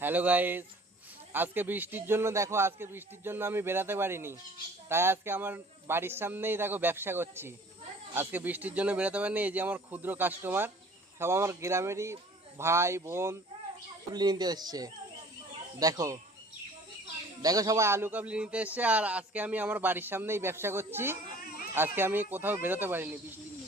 Hello guys, আজকে বৃষ্টির জন্য আমি বেরাতে পারিনি। তাই আজকে আমার বাড়ির সামনেই দেখো ব্যবসা করছি। আজকে বৃষ্টির জন্য বেরাতে পারিনি। এই যে আমার ক্ষুদ্র কাস্টমার, সব আমার গ্রামেরই ভাই বোন কাবলি নিতে এসছে। দেখো দেখো সবাই আলু কাবলি নিতে এসছে। আর আজকে আমি আমার বাড়ির সামনেই ব্যবসা করছি। আজকে আমি কোথাও বেরোতে পারিনি বৃষ্টির জন্য।